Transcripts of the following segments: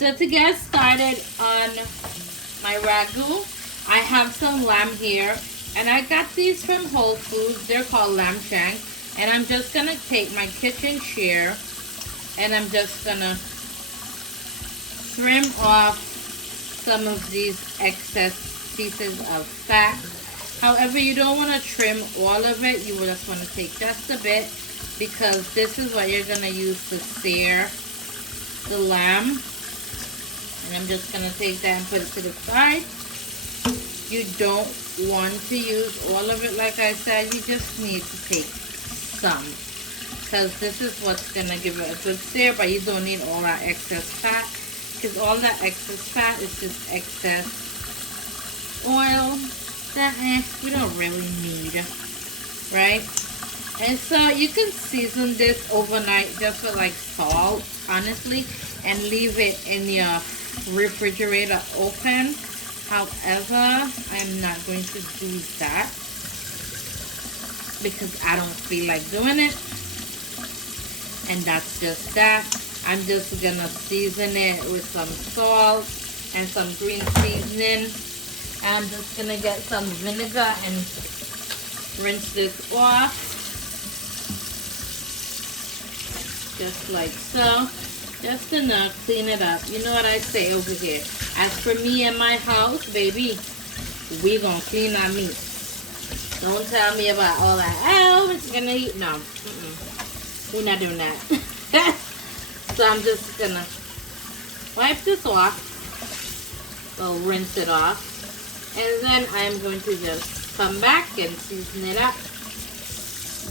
So to get started on my ragu, I have some lamb here, and I got these from Whole Foods. They're called lamb shank, and I'm just gonna take my kitchen shear and I'm just gonna trim off some of these excess pieces of fat. However, you don't want to trim all of it. You just want to take just a bit, because this is what you're gonna use to sear the lamb. And I'm just gonna take that and put it to the side. You don't want to use all of it, like I said. You just need to take some, because this is what's gonna give it a good sear. But you don't need all that excess fat, because all that excess fat is just excess oil that we don't really need, right? And so you can season this overnight just with like salt, honestly, and leave it in your refrigerator open. However, I'm not going to do that because I don't feel like doing it. And that's just that. I'm just gonna season it with some salt and some green seasoning. I'm just gonna get some vinegar and rinse this off. Just like so. Just enough, clean it up. You know what I say over here. As for me and my house, baby, we gonna clean our meat. Don't tell me about all that. Oh, it's gonna eat. No, we're not doing that. So I'm just gonna wipe this off. We'll rinse it off, and then I'm going to just come back and season it up,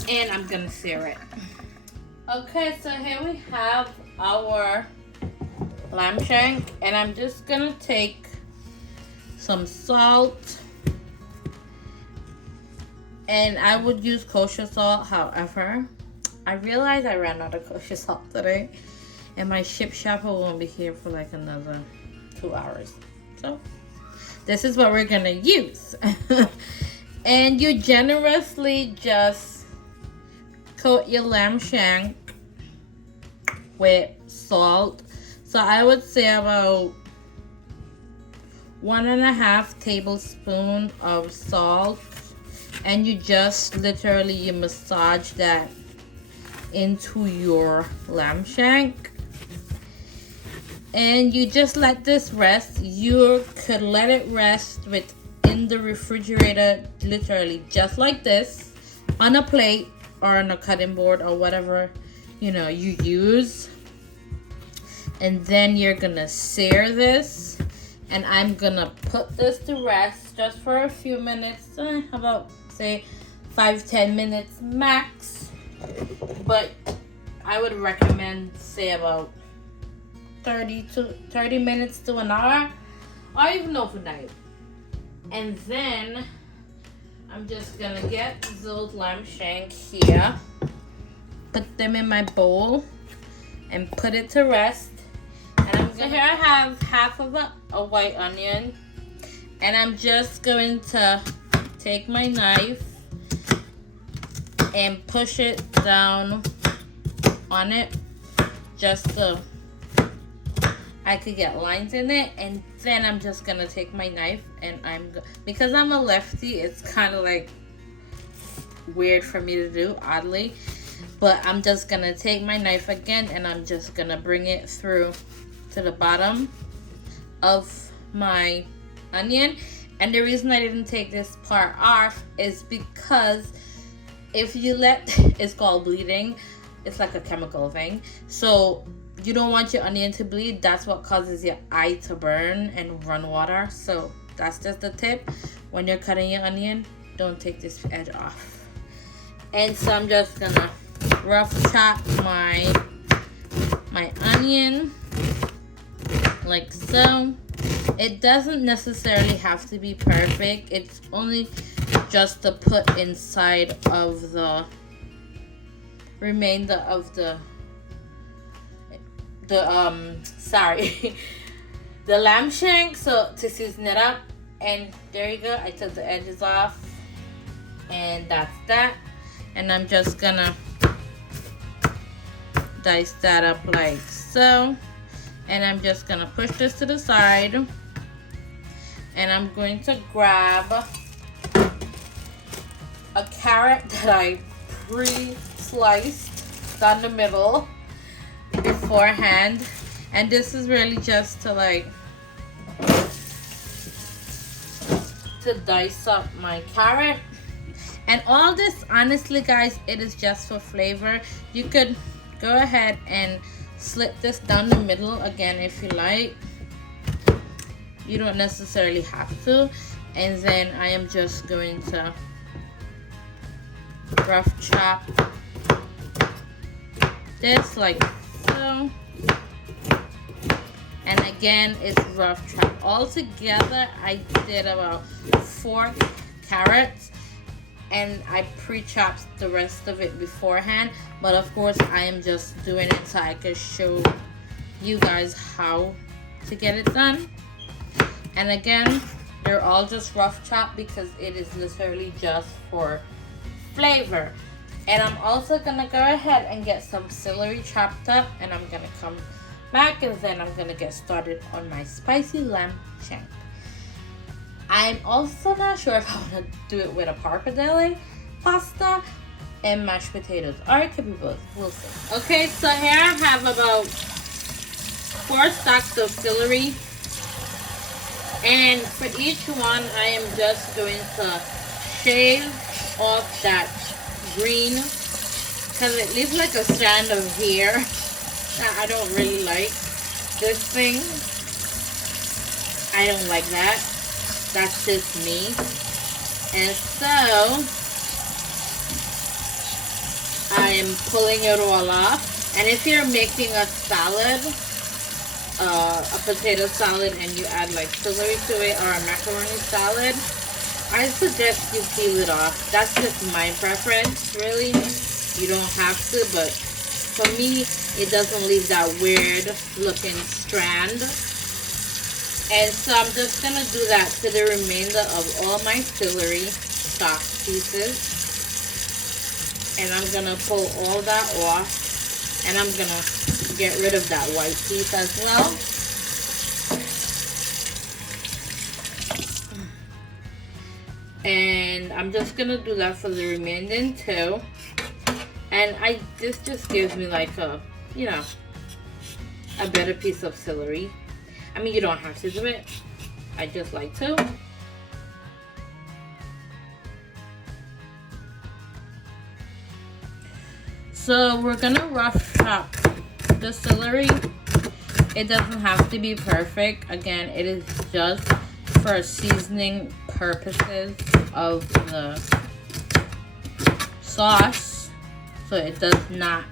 and I'm gonna sear it. Okay, so here we have our lamb shank, and I'm just gonna take some salt, and I would use kosher salt. However, I realized I ran out of kosher salt today, and my ship shopper won't be here for like another 2 hours, so this is what we're gonna use. And you generously just coat your lamb shank with salt. So I would say about 1.5 tablespoons of salt, and you just literally you massage that into your lamb shank, and you just let this rest. You could let it rest within the refrigerator, literally just like this, on a plate or on a cutting board or whatever you use. And then you're gonna sear this, and I'm gonna put this to rest just for a few minutes, about say 5-10 minutes max, but I would recommend say about 30 minutes to an hour, or even overnight. And then I'm just gonna get those lamb shank here, put them in my bowl, and put it to rest. So here I have half of a white onion, and I'm just going to take my knife and push it down on it just so I could get lines in it. And then I'm just gonna take my knife, and because I'm a lefty, it's kind of like weird for me to do, oddly, but I'm just gonna take my knife again, and I'm just gonna bring it through to the bottom of my onion. And the reason I didn't take this part off is because if you it's called bleeding. It's like a chemical thing, so you don't want your onion to bleed. That's what causes your eye to burn and run water. So that's just the tip. When you're cutting your onion, don't take this edge off. And so I'm just gonna rough chop my onion like so. It doesn't necessarily have to be perfect. It's only just to put inside of the remainder of the the lamb shank, so to season it up. And there you go, I took the edges off, and that's that. And I'm just gonna dice that up like so, And I'm just gonna push this to the side. And I'm going to grab a carrot that I pre-sliced down the middle beforehand. And this is really just to like to dice up my carrot. And all this, honestly guys, it is just for flavor. You could go ahead and slit this down the middle again if you like. You don't necessarily have to. And then I am just going to rough chop this like so. And again, it's rough chop. All together, I did about 4 carrots. And I pre-chopped the rest of it beforehand. But of course, I am just doing it so I can show you guys how to get it done. And again, they're all just rough chopped because it is literally just for flavor. And I'm also gonna go ahead and get some celery chopped up, and I'm gonna come back and then I'm gonna get started on my spicy lamb shank. I'm also not sure if I want to do it with a pappardelle pasta and mashed potatoes, or it could be both. We'll see. Okay, so here I have about 4 stalks of celery, and for each one I am just going to shave off that green because it leaves like a strand of hair that I don't really like. This thing, I don't like that. That's just me. And so I am pulling it all off. And if you're making a salad, a potato salad, and you add like celery to it, or a macaroni salad, I suggest you peel it off. That's just my preference, really. You don't have to, but for me, it doesn't leave that weird looking strand. And so I'm just going to do that to the remainder of all my celery stock pieces. And I'm going to pull all that off. And I'm going to get rid of that white piece as well. And I'm just going to do that for the remaining 2. And this just gives me like a, you know, a better piece of celery. I mean, you don't have to do it. I just like to. So we're gonna rough chop the celery. It doesn't have to be perfect. Again, it is just for seasoning purposes of the sauce. So it does not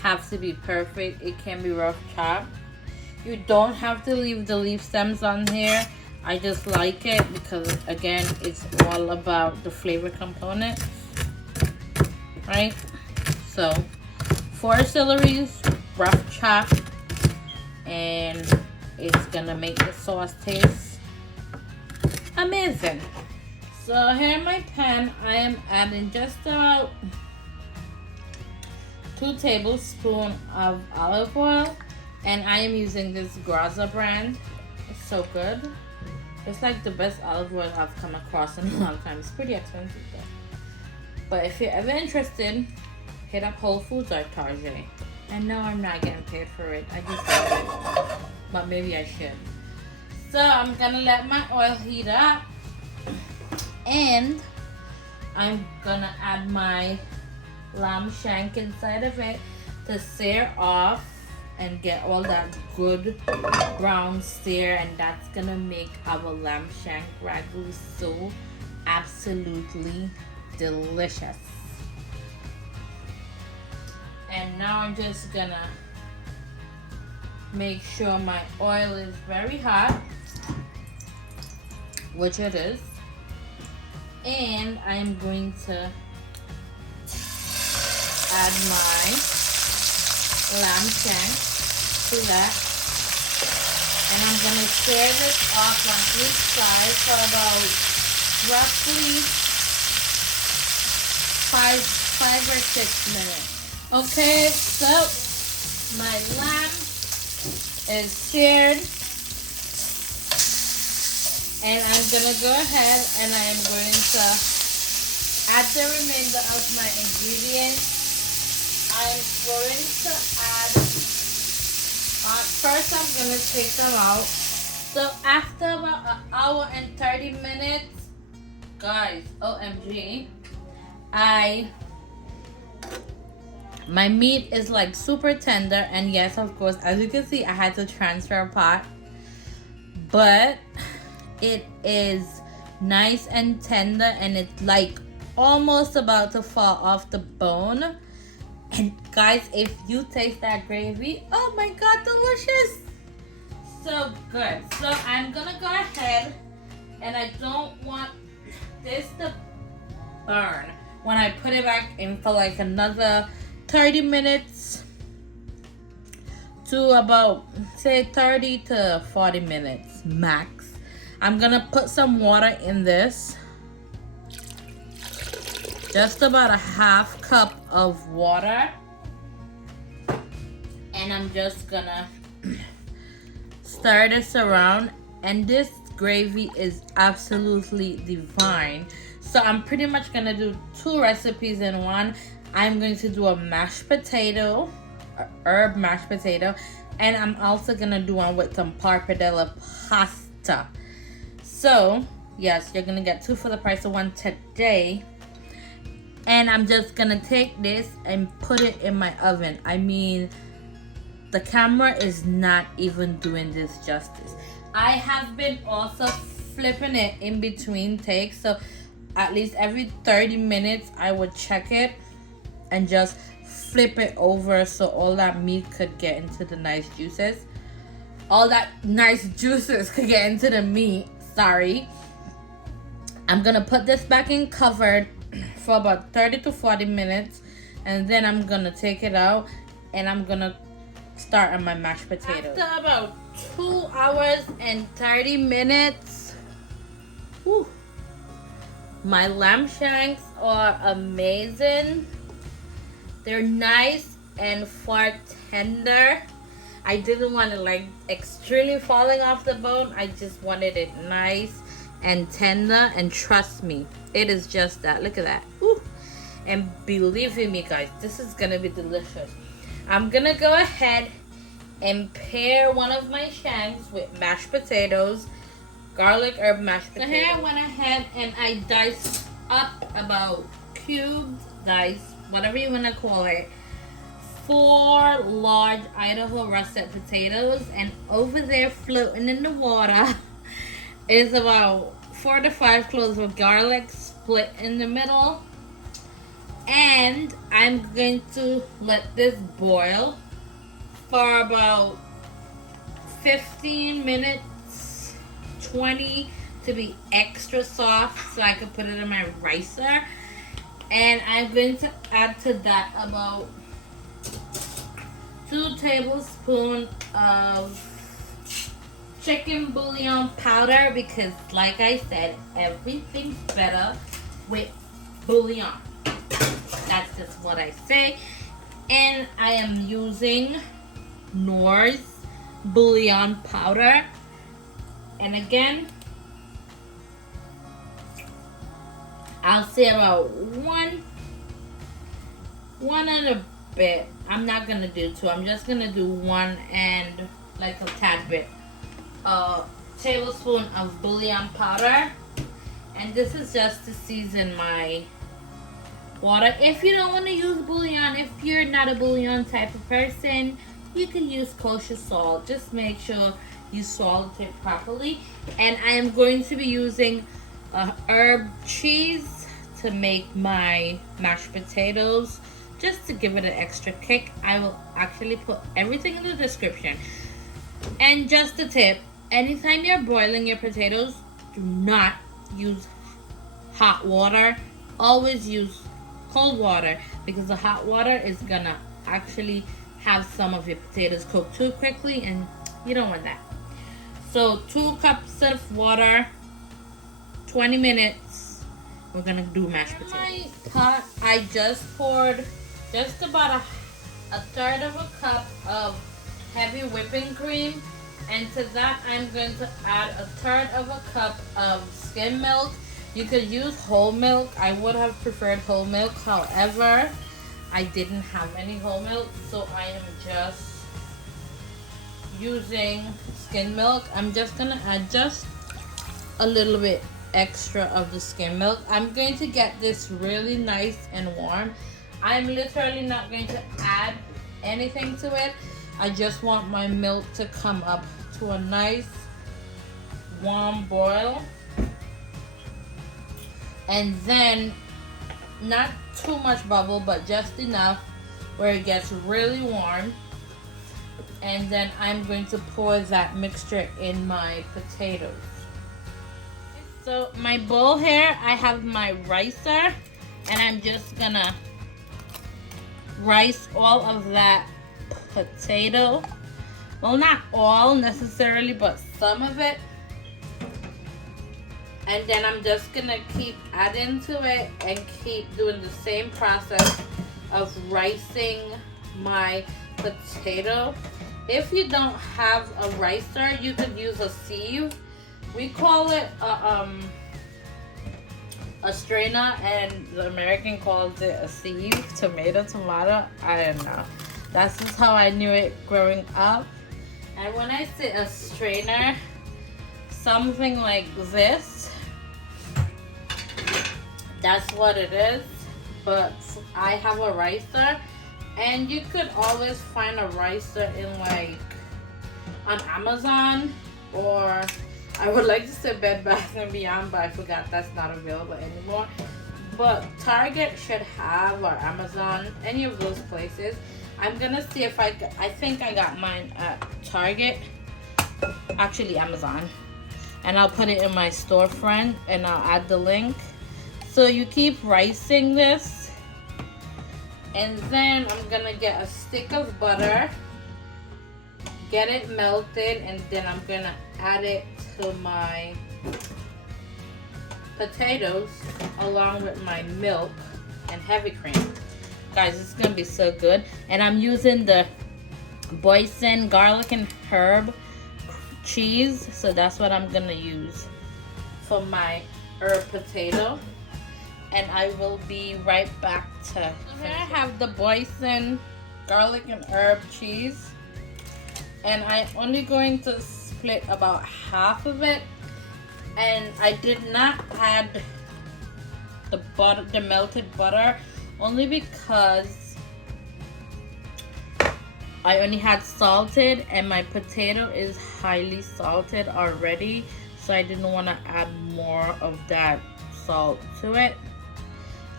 have to be perfect. It can be rough chopped. You don't have to leave the leaf stems on here. I just like it because, again, it's all about the flavor component, right? So 4 celeries, rough chop, and it's gonna make the sauce taste amazing. So here in my pan, I am adding just about 2 tablespoons of olive oil. And I am using this Graza brand. It's so good. It's like the best olive oil I've come across in a long time. It's pretty expensive though. But if you're ever interested, hit up Whole Foods or Target. And no, I'm not getting paid for it. I just love it. But maybe I should. So I'm gonna let my oil heat up. And I'm gonna add my lamb shank inside of it to sear off and get all that good brown sear, and that's gonna make our lamb shank ragu so absolutely delicious. And now I'm just gonna make sure my oil is very hot, which it is, and I'm going to add my lamb shank to that, and I'm gonna sear this off on each side for about roughly 5 or 6 minutes. Okay, so my lamb is seared. And I'm gonna go ahead and I am going to add the remainder of my ingredients. I'm going to add, first I'm gonna take them out. So after about an hour and 30 minutes, guys, OMG, my meat is like super tender, and yes, of course, as you can see, I had to transfer a pot, but it is nice and tender, and it's like almost about to fall off the bone. And guys, if you taste that gravy, oh my god, delicious, so good. So I'm gonna go ahead, and I don't want this to burn when I put it back in for like another 30 minutes to about, say, 30 to 40 minutes max. I'm gonna put some water in this, just about a half cup of water, and I'm just gonna stir this around. And this gravy is absolutely divine. So I'm pretty much gonna do 2 recipes in one. I'm going to do a mashed potato, herb mashed potato, and I'm also gonna do one with some pappardelle pasta. So yes, you're gonna get 2 for the price of 1 today. And I'm just gonna take this and put it in my oven. I mean, the camera is not even doing this justice. I have been also flipping it in between takes, so at least every 30 minutes I would check it and just flip it over so all that meat could get into the nice juices. All that nice juices could get into the meat, sorry. I'm gonna put this back in covered for about 30 to 40 minutes, and then I'm gonna take it out and I'm gonna start on my mashed potatoes. After about 2 hours and 30 minutes, whew, my lamb shanks are amazing. They're nice and far tender. I didn't want it like extremely falling off the bone. I just wanted it nice and tender, and trust me, it is just that. Look at that. Ooh. And believe in me, guys, this is gonna be delicious. I'm gonna go ahead and pair one of my shanks with mashed potatoes, garlic herb mashed potatoes. So here I went ahead and I diced up about cubed, diced, whatever you want to call it, 4 large Idaho russet potatoes, and over there floating in the water is about 4 to 5 cloves of garlic split in the middle. And I'm going to let this boil for about 15 minutes, 20 to be extra soft so I can put it in my ricer. And I'm going to add to that about 2 tablespoons of chicken bouillon powder, because like I said, everything's better with bouillon. That's just what I say. And I am using Knorr's bouillon powder. And again, I'll say about one and a bit. I'm not gonna do 2. I'm just gonna do 1 and like a tad bit. Tablespoon of bouillon powder. And this is just to season my water. If you don't want to use bouillon, if you're not a bouillon type of person, you can use kosher salt. Just make sure you salt it properly. And I am going to be using herb cheese to make my mashed potatoes, just to give it an extra kick. I will actually put everything in the description. And just a tip, anytime you're boiling your potatoes, do not use hot water. Always use cold water, because the hot water is gonna actually have some of your potatoes cook too quickly, and you don't want that. So 2 cups of water, 20 minutes, we're gonna do mashed potatoes. My pot, I just poured just about a third of a cup of heavy whipping cream. And to that, I'm going to add a third of a cup of skim milk. You could use whole milk. I would have preferred whole milk. However, I didn't have any whole milk, so I am just using skim milk. I'm just gonna add just a little bit extra of the skim milk. I'm going to get this really nice and warm. I'm literally not going to add anything to it. I just want my milk to come up to a nice warm boil, and then not too much bubble, but just enough where it gets really warm. And then I'm going to pour that mixture in my potatoes. So my bowl here, I have my ricer, and I'm just gonna rice all of that potato. Well, not all necessarily, but some of it. And then I'm just gonna keep adding to it and keep doing the same process of ricing my potato. If you don't have a ricer, you could use a sieve. We call it a strainer, and the American calls it a sieve. Tomato. I don't know. That's just how I knew it growing up. And when I say a strainer, something like this, that's what it is. But I have a ricer, and you could always find a ricer in like on Amazon, or I would like to say Bed Bath & Beyond, but I forgot that's not available anymore. But Target should have, or Amazon, any of those places. I'm gonna see if I think I got mine at Target, actually Amazon, and I'll put it in my storefront and I'll add the link. So you keep ricing this, and then I'm gonna get a stick of butter, get it melted, and then I'm gonna add it to my potatoes along with my milk and heavy cream. Guys, it's gonna be so good. And I'm using the Boursin garlic and herb cheese, so that's what I'm gonna use for my herb potato. And I will be right back to here. I have the Boursin garlic and herb cheese, and I'm only going to split about half of it. And I did not add the butter, the melted butter, only because I only had salted, and my potato is highly salted already, so I didn't want to add more of that salt to it.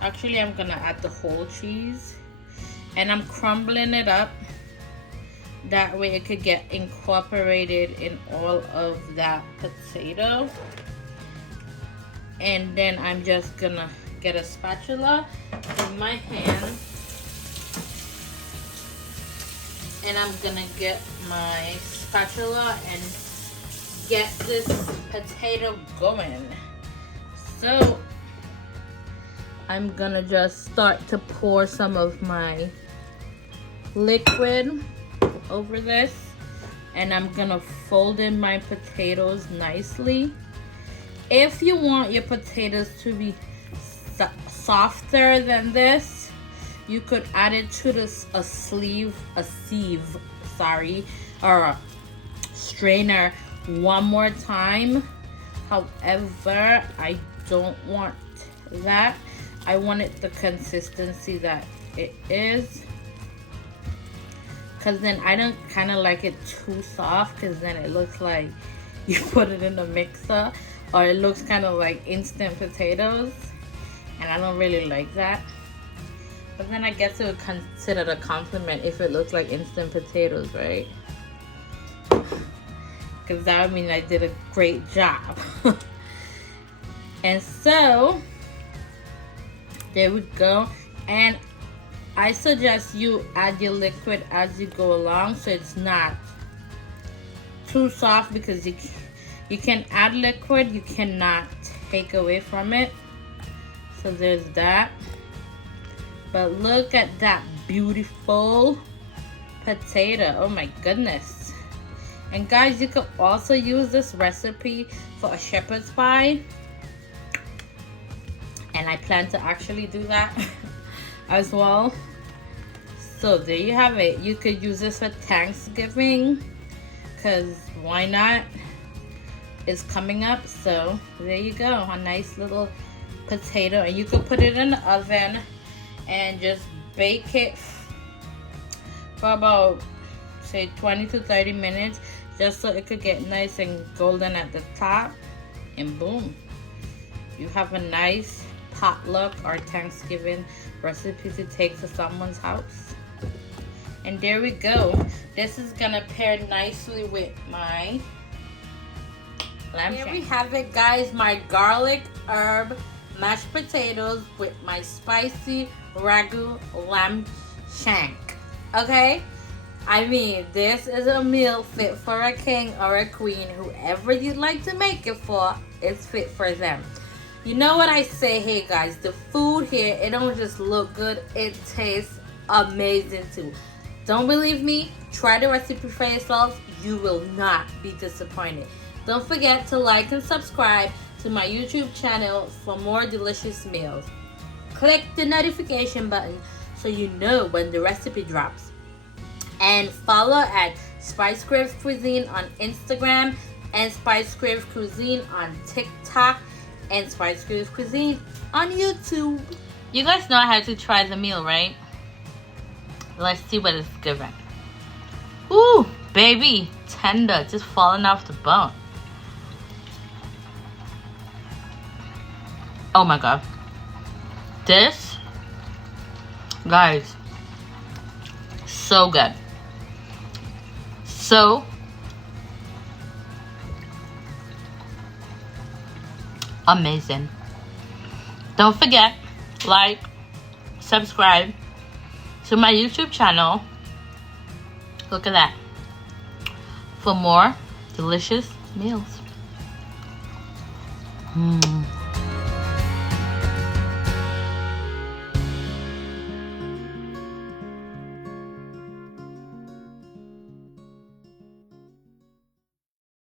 Actually, I'm gonna add the whole cheese, and I'm crumbling it up. That way it could get incorporated in all of that potato. And then I'm just gonna get a spatula in my hand, and I'm gonna get my spatula and get this potato going. So I'm gonna just start to pour some of my liquid over this, and I'm gonna fold in my potatoes nicely. If you want your potatoes to be softer than this, you could add it to a sieve, or a strainer one more time. However, I don't want that. I want it the consistency that it is, because then I don't kind of like it too soft, because then it looks like you put it in a mixer, or it looks kind of like instant potatoes, and I don't really like that. But then I guess it would consider a compliment if it looks like instant potatoes, right? Because that would mean I did a great job. And so there we go. And I suggest you add your liquid as you go along, so it's not too soft, because you can add liquid, you cannot take away from it. So there's that. But look at that beautiful potato. Oh my goodness. And guys, you could also use this recipe for a shepherd's pie. And I plan to actually do that as well. So there you have it. You could use this for Thanksgiving, because why not? It's coming up. So there you go. A nice little potato. And you could put it in the oven and just bake it for about, say, 20 to 30 minutes, just so it could get nice and golden at the top. And boom, you have a nice potluck or Thanksgiving recipe to take to someone's house. And there we go. This is gonna pair nicely with my lamb shank. Here we have it, guys. My garlic herb mashed potatoes with my spicy Ragu lamb shank. Okay? I mean, this is a meal fit for a king or a queen. Whoever you'd like to make it for, it's fit for them. You know what I say here, guys? The food here, it don't just look good, it tastes amazing too. Don't believe me? Try the recipe for yourselves. You will not be disappointed. Don't forget to like and subscribe to my YouTube channel for more delicious meals. Click the notification button so you know when the recipe drops. And follow at Spice Crave Cuisine on Instagram and Spice Crave Cuisine on TikTok and Spice Crave Cuisine on YouTube. You guys know I had to try the meal, right? Let's see what it's given. Ooh, baby, tender, just falling off the bone. Oh my god. This, guys, so good. So amazing. Don't forget, like, subscribe to my YouTube channel. Look at that. For more delicious meals.